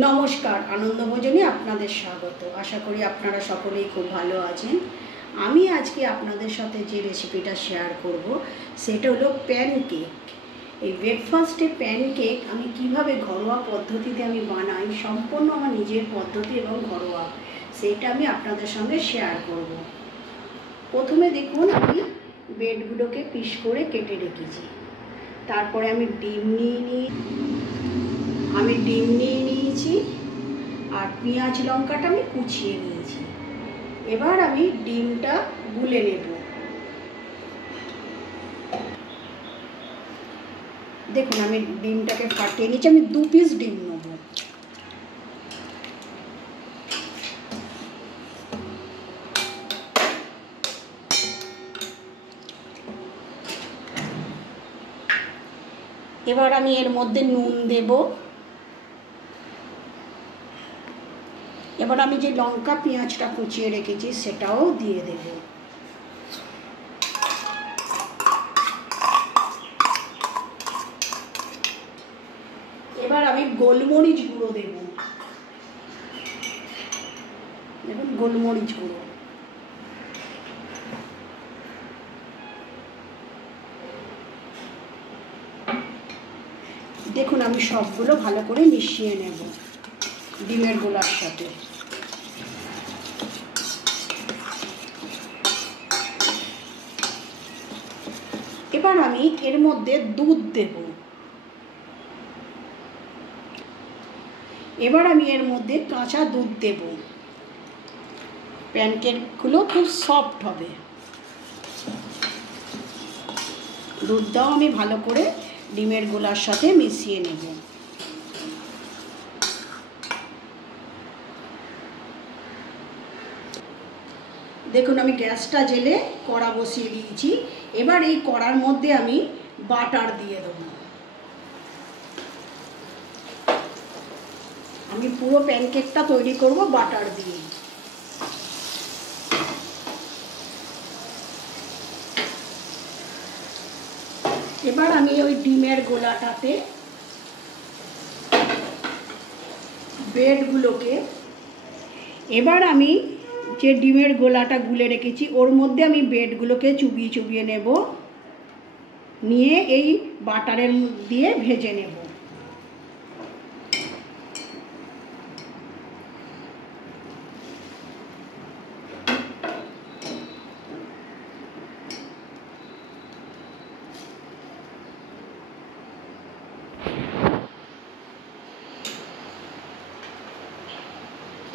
নমস্কার, আনন্দভোজনে আপনাদের স্বাগত। আশা করি আপনারা সকলেই খুব ভালো আছেন। আমি আজকে আপনাদের সাথে যে রেসিপিটা শেয়ার করব সেটা হলো প্যানকেক। এই ব্রেকফাস্টে প্যানকেক আমি কিভাবে ঘরোয়া পদ্ধতিতে আমি বানাই, সম্পূর্ণ আমার নিজের পদ্ধতি এবং ঘরোয়া, সেটা আমি আপনাদের সঙ্গে শেয়ার করব। প্রথমে দেখুন, আমি ব্রেডগুলোকে পিস করে কেটে রেখেছি। তারপরে আমি ডিম নিয়ে নিয়েছি আর পেঁয়াজ লঙ্কাটা আমি কুচিয়ে নিয়েছি। এবার আমি ডিমটা গুলে নেব। দেখুন, আমি ডিমটাকে ফাটিয়ে নিয়েছি। আমি 2 পিস ডিম নেব। এবার আমি এর মধ্যে নুন দেব। এবার আমি যে লঙ্কা পেঁয়াজটা কুচিয়ে রেখেছি সেটাও দিয়ে দেব। এবার আমি গোলমরিচ গুঁড়ো দেব। দেখুন, গোলমরিচ গুঁড়ো। দেখুন, আমি সবগুলো ভালো করে মিশিয়ে নেব ডিমের গোলার সাথে। এবার আমি এর মধ্যে দুধ দেব। এবার আমি এর মধ্যে কাঁচা দুধ দেব। প্যানকেকগুলো খুব সফট হবে। দুধটাও আমি ভালো করে ডিমের গোলার সাথে মিশিয়ে নেব। দেখুন, আমি গ্যাসটা জ্বেলে কড়া বসিয়ে দিয়েছি। এবার এই কড়ার মধ্যে আমি বাটার দিয়ে দেব। আমি পুরো প্যানকেকটা তৈরি করব বাটার দিয়ে। এবার আমি ওই ডিমের গোলাটাতে ব্রেডগুলোকে, এবার আমি যে ডিমের গোলাটা গুলে রেখেছি ওর মধ্যে আমি ব্রেডগুলোকে চুবিয়ে চুবিয়ে নেব, নিয়ে এই বাটারের দিয়ে ভেজে নেব।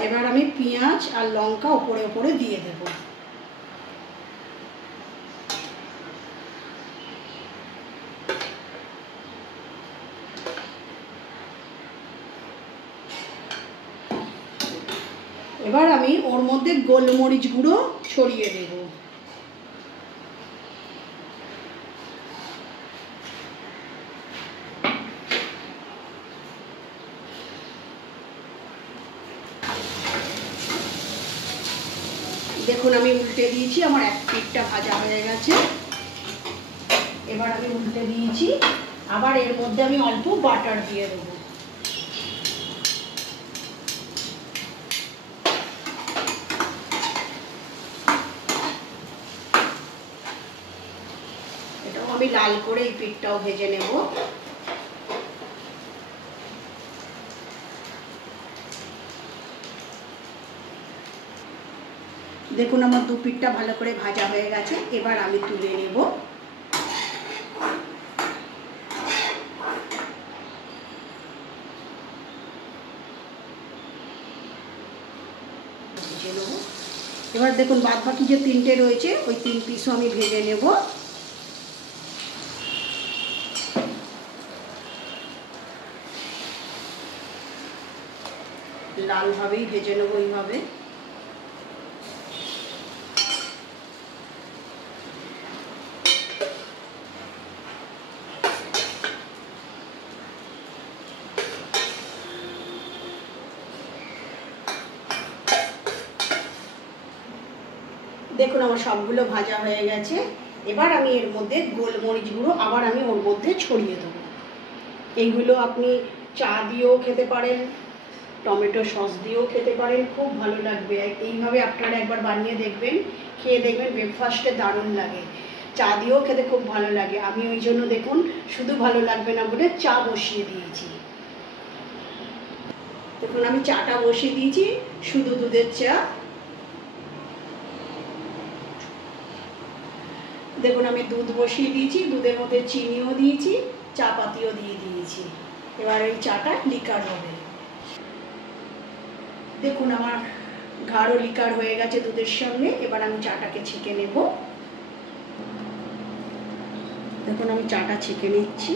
এবার আমি পেঁয়াজ আর লঙ্কা ওপরে ওপরে দিয়ে দেব। এবার আমি ওর মধ্যে গোলমরিচ গুঁড়ো ছড়িয়ে দেব। দেখুন, আমি উল্টে দিয়েছি। আমার এক পিঠটা ভাজা হয়ে গেছে। এবার আমি উল্টে দিয়েছি। আবার এর মধ্যে আমি অল্প বাটার দিয়ে দেবো। এটাও আমি লাল করে এই পিঠটাও ভেজে নেব। দেখুন, আমার 2 পিঠটা ভালো করে ভাজা হয়ে গেছে। এবার আমি তুলে নেব। ভেজে নেব। এবার দেখুন, বাদ বাকি যে 3টে রয়েছে ওই 3 পিসও আমি ভেজে নেব। লালভাবেই ভেজে নেব এইভাবে। দেখুন, আমার সবগুলো ভাজা হয়ে গেছে। এবার আমি এর মধ্যে গোলমরিচ গুঁড়ো আবার আমি ওর মধ্যে ছড়িয়ে দেবো। এইগুলো আপনি চা দিয়েও খেতে পারেন, টমেটো সস দিয়েও খেতে পারেন, খুব ভালো লাগবে। এইভাবে আপনারা একবার বানিয়ে দেখবেন, খেয়ে দেখবেন ব্রেকফাস্টে দারুণ লাগে। চা দিয়েও খেতে খুব ভালো লাগে। আমি ওই জন্য দেখুন শুধু ভালো লাগবে না বলে চা বসিয়ে দিয়েছি। দেখুন আমি চাটা বসিয়ে দিয়েছি, শুধু দুধের চা। দেখুন আমি দুধ বসিয়ে দিয়েছি, দুধের মধ্যে চিনিও দিয়েছি, চা পাতিও দিয়ে দিয়েছি। এবার এই চাটা লিকার হবে। দেখুন আমার গাঢ় লিকার হয়ে গেছে দুধের সঙ্গে। এবার আমি চাটাকে ছেঁকে নেব। দেখুন আমি চাটা ছেঁকে নিচ্ছি।